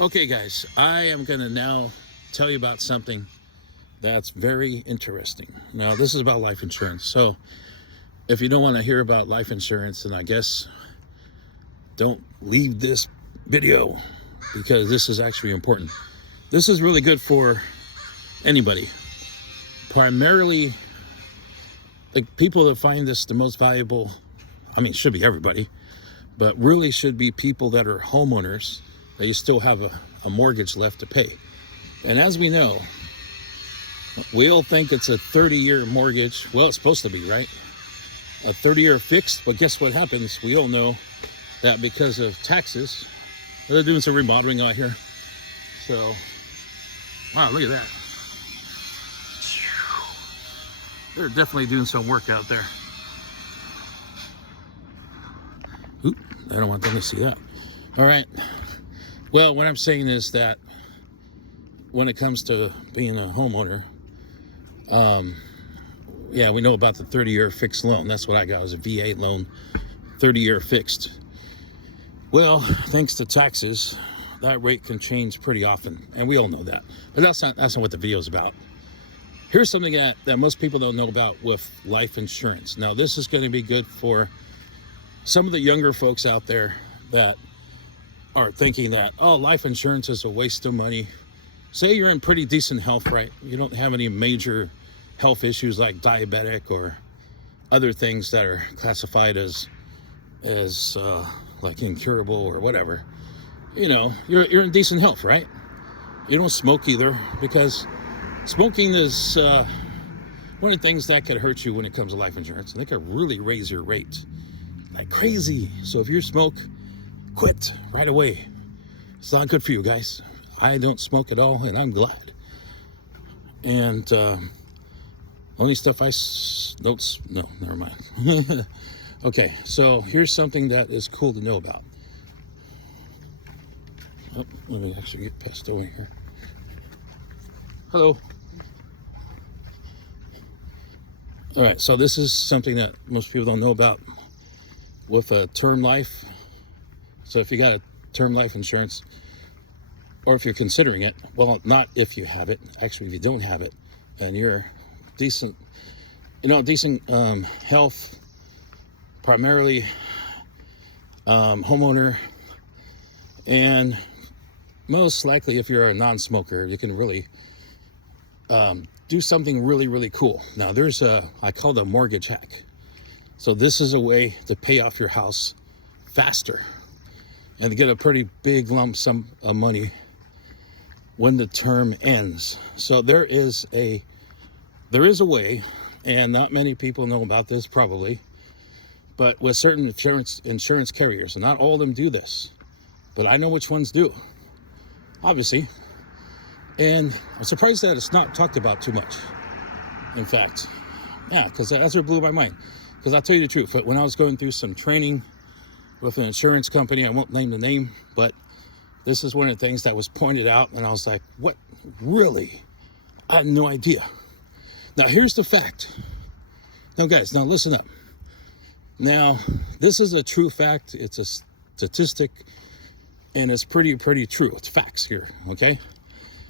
Okay, guys, I am going to now tell you about something that's very interesting. Now, this is about life insurance. So, if you don't want to hear about life insurance, then I guess don't leave this video because this is actually important. This is really good for anybody, primarily the people that find this the most valuable. I mean, it should be everybody, but really should be people that are homeowners that you still have a mortgage left to pay. And as we know, we all think it's a 30-year mortgage. Well, it's supposed to be, right? A 30-year fixed, but guess what happens? We all know that because of taxes, they're doing some remodeling out here. So, wow, look at that. They're definitely doing some work out there. Oop, I don't want them to see that. All right. Well, what I'm saying is that when it comes to being a homeowner, yeah, we know about the 30-year fixed loan. That's what I got, was a VA loan, 30-year fixed. Well, thanks to taxes, that rate can change pretty often, and we all know that. But that's not what the video is about. Here's something that most people don't know about with life insurance. Now, this is going to be good for some of the younger folks out there that are thinking that, oh, life insurance is a waste of money. Say you're in pretty decent health, right? You don't have any major health issues like diabetic or other things that are classified as like incurable or whatever. You know, you're in decent health, right? You don't smoke either, because smoking is one of the things that could hurt you when it comes to life insurance, and they could really raise your rate like crazy. So if you smoke, quit right away. It's not good for you, guys. I don't smoke at all, and I'm glad. And only stuff no, never mind. Okay, so here's something that is cool to know about. Oh, let me actually get past over here. Hello. All right, so this is something that most people don't know about with a term life. So if you got a term life insurance, or if you're considering it, well, not if you have it, actually, if you don't have it, and you're decent, health, primarily homeowner, and most likely if you're a non-smoker, you can really do something really, really cool. Now, there's I call it a mortgage hack. So this is a way to pay off your house faster and to get a pretty big lump sum of money when the term ends. So there is a way, and not many people know about this probably, but with certain insurance carriers, and not all of them do this, but I know which ones do, obviously. And I'm surprised that it's not talked about too much. In fact, yeah, because that's what blew my mind. Because I'll tell you the truth, when I was going through some training with an insurance company, I won't name the name, but this is one of the things that was pointed out, and I was like, what? Really? I had no idea. Now, here's the fact. Now, guys, now listen up. Now, this is a true fact. It's a statistic, and it's pretty true. It's facts here, okay?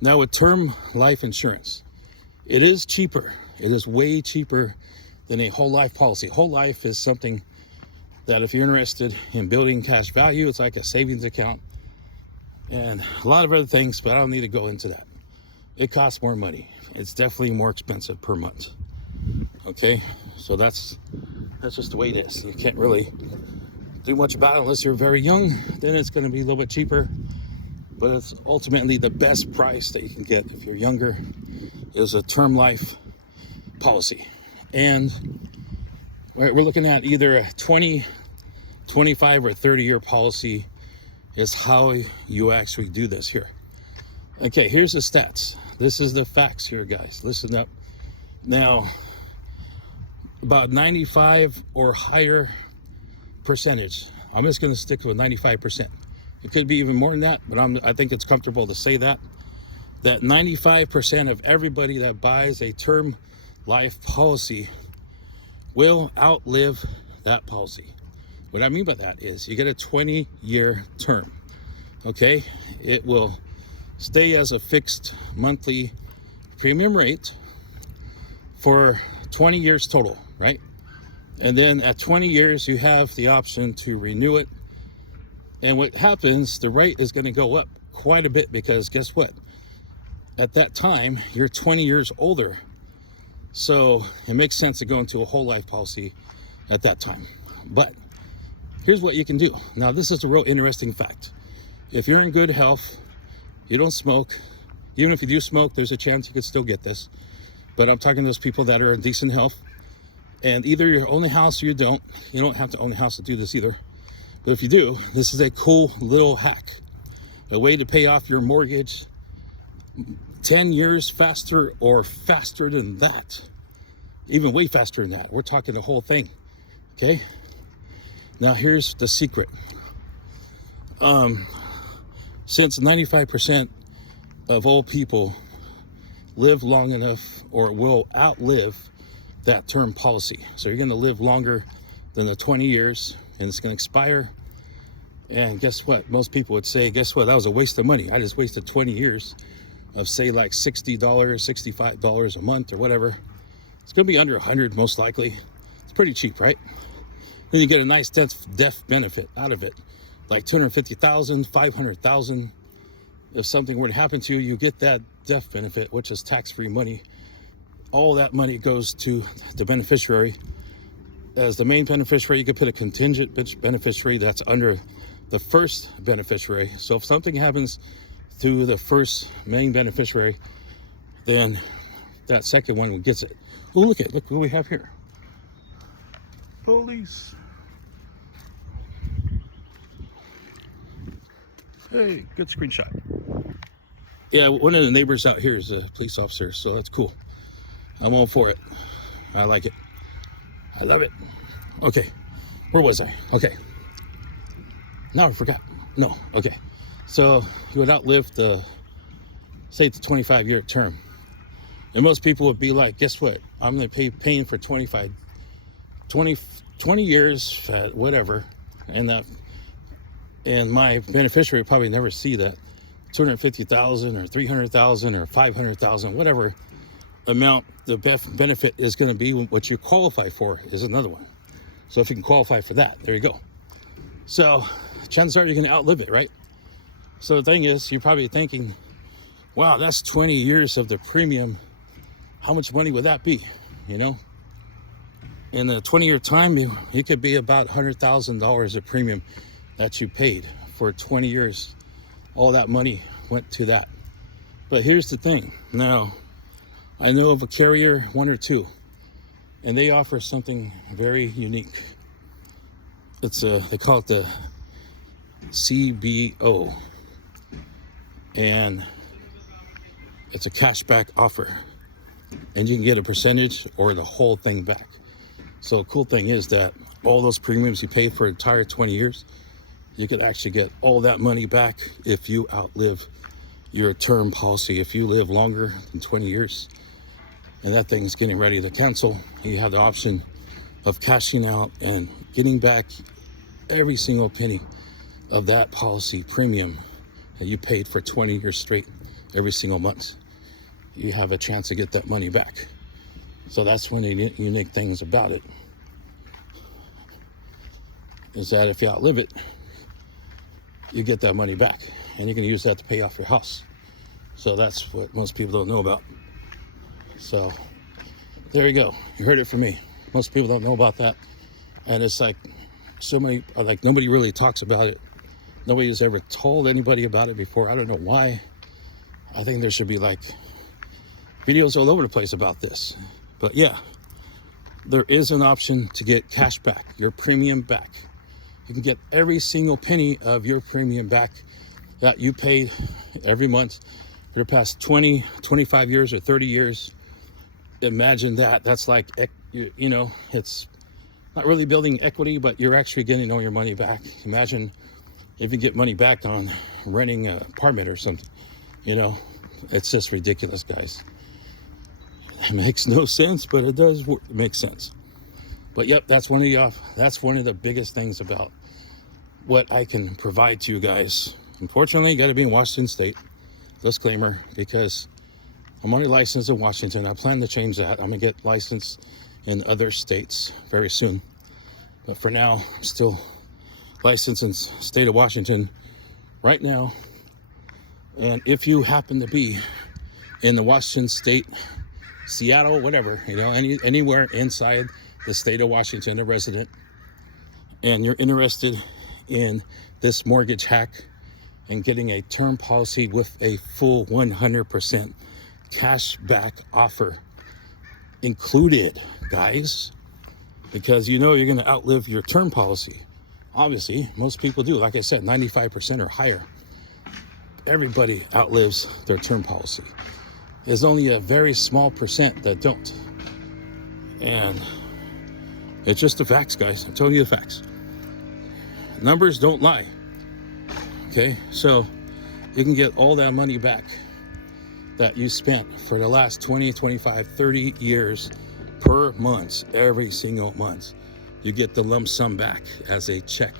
Now, with term life insurance, it is cheaper. It is way cheaper than a whole life policy. Whole life is something that if you're interested in building cash value, it's like a savings account and a lot of other things, but I don't need to go into that. It costs more money. It's definitely more expensive per month. Okay, so that's just the way it is. You can't really do much about it unless you're very young. Then it's going to be a little bit cheaper, but it's ultimately the best price that you can get if you're younger is a term life policy. And we're looking at either a 20, 25, or 30-year policy is how you actually do this here. Okay, here's the stats. This is the facts here, guys. Listen up. Now, about 95 or higher percentage. I'm just going to stick with 95%. It could be even more than that, but I think it's comfortable to say that 95% of everybody that buys a term life policy will outlive that policy. What I mean by that is you get a 20-year term. okay, it will stay as a fixed monthly premium rate for 20 years total, right? And then at 20 years, you have the option to renew it. And what happens, the rate is going to go up quite a bit because guess what? At that time, you're 20 years older. So it makes sense to go into a whole life policy at that time. But here's what you can do. Now, this is a real interesting fact. If you're in good health, you don't smoke, even if you do smoke, there's a chance you could still get this. But I'm talking to those people that are in decent health. And either you own a house or you don't. You don't have to own a house to do this either. But if you do, this is a cool little hack. A way to pay off your mortgage 10 years faster or faster than that. Even way faster than that. We're talking the whole thing. Okay? Now here's the secret. Since 95% of old people live long enough or will outlive that term policy. So you're going to live longer than the 20 years and it's going to expire. And guess what? Most people would say, guess what? That was a waste of money. I just wasted 20 years of say like $60, $65 a month or whatever. It's going to be under 100 most likely. It's pretty cheap, right? Then you get a nice death benefit out of it. Like 250,000, 500,000. If something were to happen to you, you get that death benefit, which is tax-free money. All that money goes to the beneficiary. As the main beneficiary, you could put a contingent beneficiary that's under the first beneficiary. So if something happens to the first main beneficiary, then that second one gets it. Oh, look what we have here. Police. Hey, good screenshot. Yeah, one of the neighbors out here is a police officer, so that's cool. I'm all for it. I like it. I love it. Okay, where was I? Okay. Now I forgot. No, okay. So you would outlive the, say it's a 25-year term. And most people would be like, guess what? I'm going to paying for 20 years, whatever. And my beneficiary would probably never see that 250,000 or 300,000 or 500,000, whatever amount the benefit is going to be. What you qualify for is another one. So if you can qualify for that, there you go. So chances are you're going to outlive it, right? So the thing is, you're probably thinking, wow, that's 20 years of the premium. How much money would that be? You know, in a 20-year time, it could be about $100,000 of premium that you paid for 20 years. All that money went to that. But here's the thing. Now, I know of a carrier, one or two, and they offer something very unique. They call it the CBO, and it's a cashback offer, and you can get a percentage or the whole thing back. So the cool thing is that all those premiums you paid for entire 20 years, you could actually get all that money back if you outlive your term policy. If you live longer than 20 years and that thing's getting ready to cancel, you have the option of cashing out and getting back every single penny of that policy premium that you paid for 20 years straight every single month. You have a chance to get that money back. So that's one of the unique things about it, is that if you outlive it, you get that money back, and you can use that to pay off your house. So that's what most people don't know about. So there you go. You heard it from me. Most people don't know about that. And it's like nobody really talks about it. Nobody's ever told anybody about it before. I don't know why. I think there should be like videos all over the place about this. But yeah, there is an option to get cash back, your premium back. You can get every single penny of your premium back that you paid every month for the past 20, 25 years or 30 years. Imagine that. That's like, you know, it's not really building equity, but you're actually getting all your money back. Imagine if you get money back on renting an apartment or something. You know, it's just ridiculous, guys. It makes no sense, but it does make sense. But yep, that's one of the biggest things about what I can provide to you guys Unfortunately, you got to be in Washington State. Disclaimer, because I'm only licensed in Washington. I plan to change that. I'm going to get licensed in other states very soon. But for now, I'm still licensed in the state of Washington right now. And if you happen to be in the Washington State, Seattle, whatever, anywhere inside the state of Washington, a resident, and you're interested in this mortgage hack and getting a term policy with a full 100% cash back offer included, guys, because you're going to outlive your term policy. Obviously, most people do. Like I said, 95% or higher. Everybody outlives their term policy. There's only a very small percent that don't. And it's just the facts, guys. I'm telling you the facts. Numbers don't lie. Okay, so you can get all that money back that you spent for the last 20, 25, 30 years per month, every single month. You get the lump sum back as a check,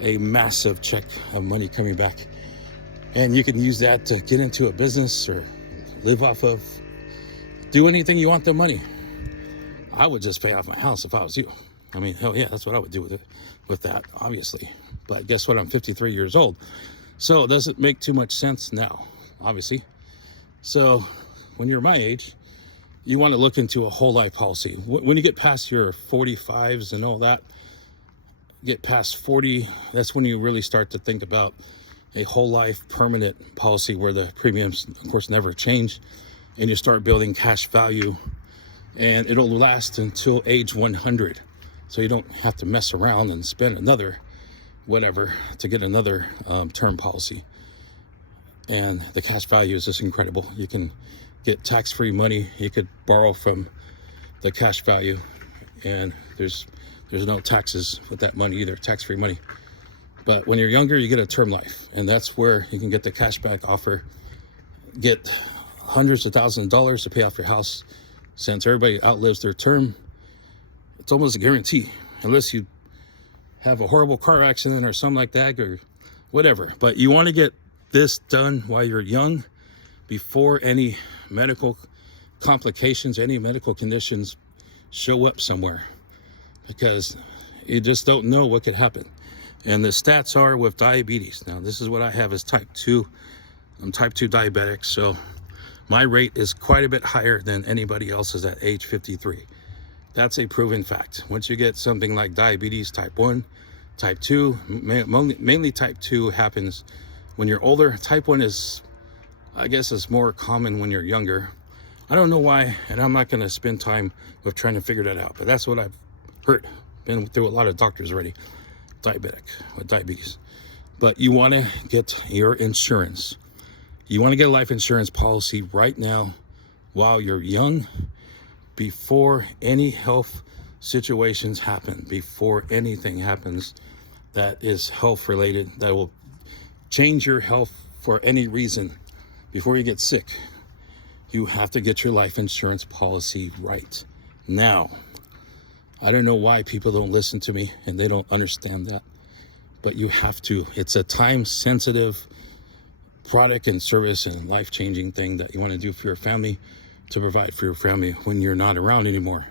a massive check of money coming back. And you can use that to get into a business or live off of, do anything you want the money. I would just pay off my house if I was you. I mean, hell yeah, that's what I would do with that, obviously. But guess what? I'm 53 years old. So it doesn't make too much sense now, obviously. So when you're my age, you want to look into a whole life policy. When you get past your 45s and all that, get past 40, that's when you really start to think about a whole life permanent policy where the premiums, of course, never change. And you start building cash value, and it'll last until age 100. So you don't have to mess around and spend another whatever to get another term policy. And the cash value is just incredible. You can get tax-free money. You could borrow from the cash value, and there's no taxes with that money either, tax-free money. But when you're younger, you get a term life, and that's where you can get the cashback offer, get hundreds of thousands of dollars to pay off your house. Since everybody outlives their term, it's almost a guarantee, unless you have a horrible car accident or something like that or whatever. But you want to get this done while you're young, before any medical complications, any medical conditions show up somewhere, because you just don't know what could happen. And the stats are with diabetes. Now, this is what I have as type 2. I'm type 2 diabetic, so my rate is quite a bit higher than anybody else's at age 53. That's a proven fact. Once you get something like diabetes type 1, type 2, mainly type 2 happens when you're older. Type 1 is, I guess, is more common when you're younger. I don't know why, and I'm not going to spend time with trying to figure that out, but that's what I've heard. Been through a lot of doctors already, diabetic with diabetes. But you want to get your insurance. You want to get a life insurance policy right now while you're young, before any health situations happen, before anything happens that is health related, that will change your health for any reason. Before you get sick, you have to get your life insurance policy right now. I don't know why people don't listen to me and they don't understand that, but you have to. It's a time sensitive product and service and life-changing thing that you want to do for your family, to provide for your family when you're not around anymore.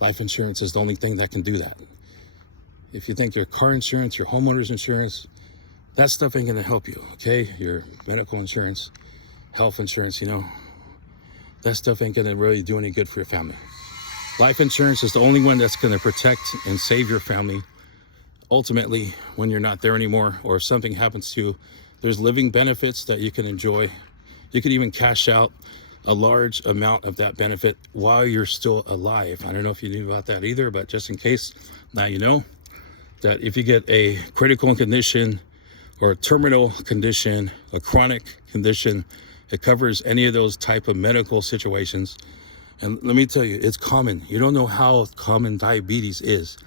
Life insurance is the only thing that can do that. If you think your car insurance, your homeowner's insurance, that stuff ain't gonna help you, okay? Your medical insurance, health insurance, that stuff ain't gonna really do any good for your family. Life insurance is the only one that's gonna protect and save your family. Ultimately, when you're not there anymore, or if something happens to you, there's living benefits that you can enjoy. You could even cash out a large amount of that benefit while you're still alive. I don't know if you knew about that either, but just in case, now you know that if you get a critical condition or a terminal condition, a chronic condition, it covers any of those type of medical situations. And let me tell you, it's common. You don't know how common diabetes is.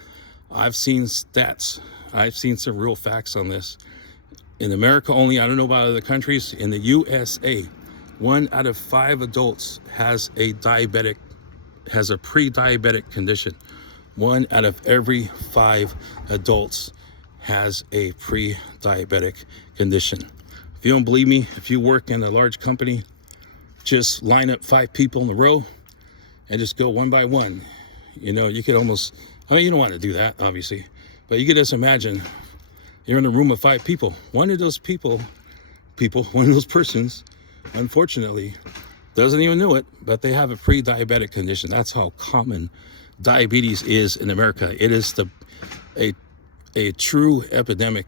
I've seen stats. I've seen some real facts on this. In America only, I don't know about other countries, in the USA, 1 out of 5 adults has a pre-diabetic condition. 1 out of every 5 adults has a pre-diabetic condition. If you don't believe me, if you work in a large company, just line up 5 people in a row and just go one by one. You know, you could almost, I mean, you don't want to do that, obviously, but you could just imagine you're in a room of 5 people. One of those one of those persons, unfortunately, doesn't even know it, but they have a pre-diabetic condition. That's how common diabetes is in America. It is a true epidemic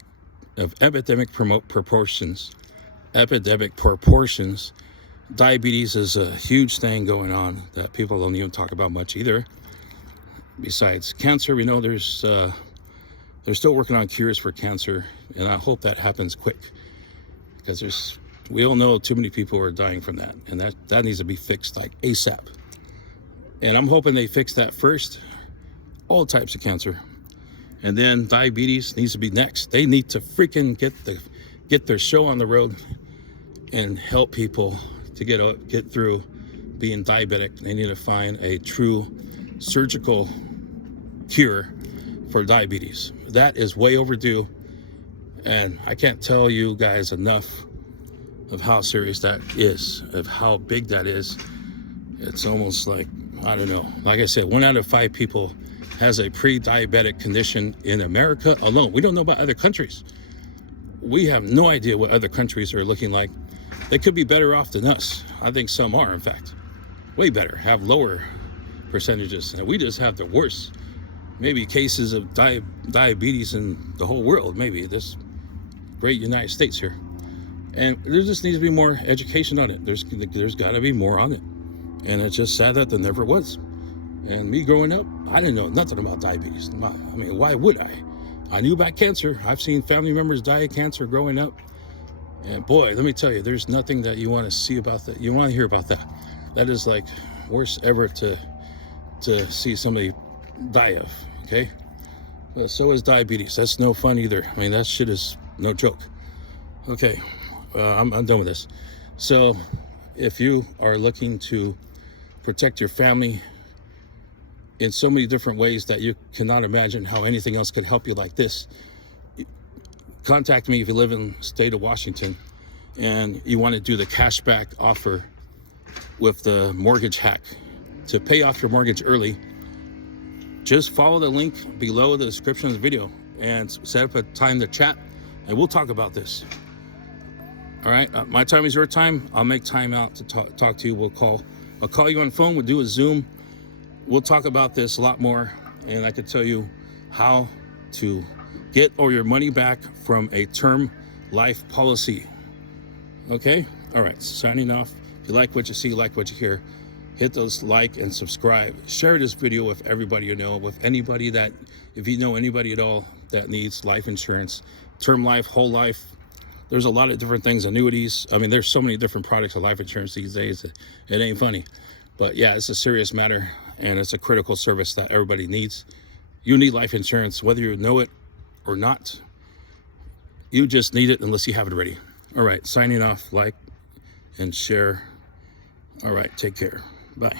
of proportions. Diabetes is a huge thing going on that people don't even talk about much either. Besides cancer, we know they're still working on cures for cancer, and I hope that happens quick, because we all know too many people are dying from that, and that needs to be fixed like ASAP. And I'm hoping they fix that first, all types of cancer, and then diabetes needs to be next. They need to freaking get their show on the road and help people to get through being diabetic. They need to find a true surgical cure for diabetes. That is way overdue, and I can't tell you guys enough of how serious that is, of how big that is. It's almost like, I don't know, like I said, 1 out of 5 people has a pre-diabetic condition in America alone. We don't know about other countries. We have no idea what other countries are looking like. They could be better off than us. I think some are, in fact, way better, have lower percentages, and we just have the worst maybe cases of diabetes in the whole world, maybe this great United States here. And there just needs to be more education on it. There's got to be more on it, and it's just sad that there never was. And me growing up, I didn't know nothing about diabetes. I mean, why would I? I knew about cancer. I've seen family members die of cancer growing up, and boy, let me tell you, there's nothing that you want to see about that. You want to hear about that. That is like worst ever to see somebody die of. Okay, well, so is diabetes. That's no fun either. I mean, that shit is no joke. Okay, I'm done with this. So if you are looking to protect your family in so many different ways that you cannot imagine how anything else could help you like this, contact me if you live in the state of Washington and you want to do the cashback offer with the mortgage hack to pay off your mortgage early. Just follow the link below the description of the video and set up a time to chat, and we'll talk about this. All right, my time is your time. I'll make time out to talk to you. I'll call you on the phone. We'll do a Zoom. We'll talk about this a lot more, and I could tell you how to get all your money back from a term life policy. Okay? All right, signing off. If you like what you see, like what you hear, hit those like and subscribe. Share this video with everybody you know, with anybody that, if you know anybody at all that needs life insurance, term life, whole life. There's a lot of different things, annuities. I mean, there's so many different products of life insurance these days. It ain't funny. But yeah, it's a serious matter, and it's a critical service that everybody needs. You need life insurance, whether you know it or not. You just need it unless you have it already. All right, signing off, like and share. All right, take care. Bye.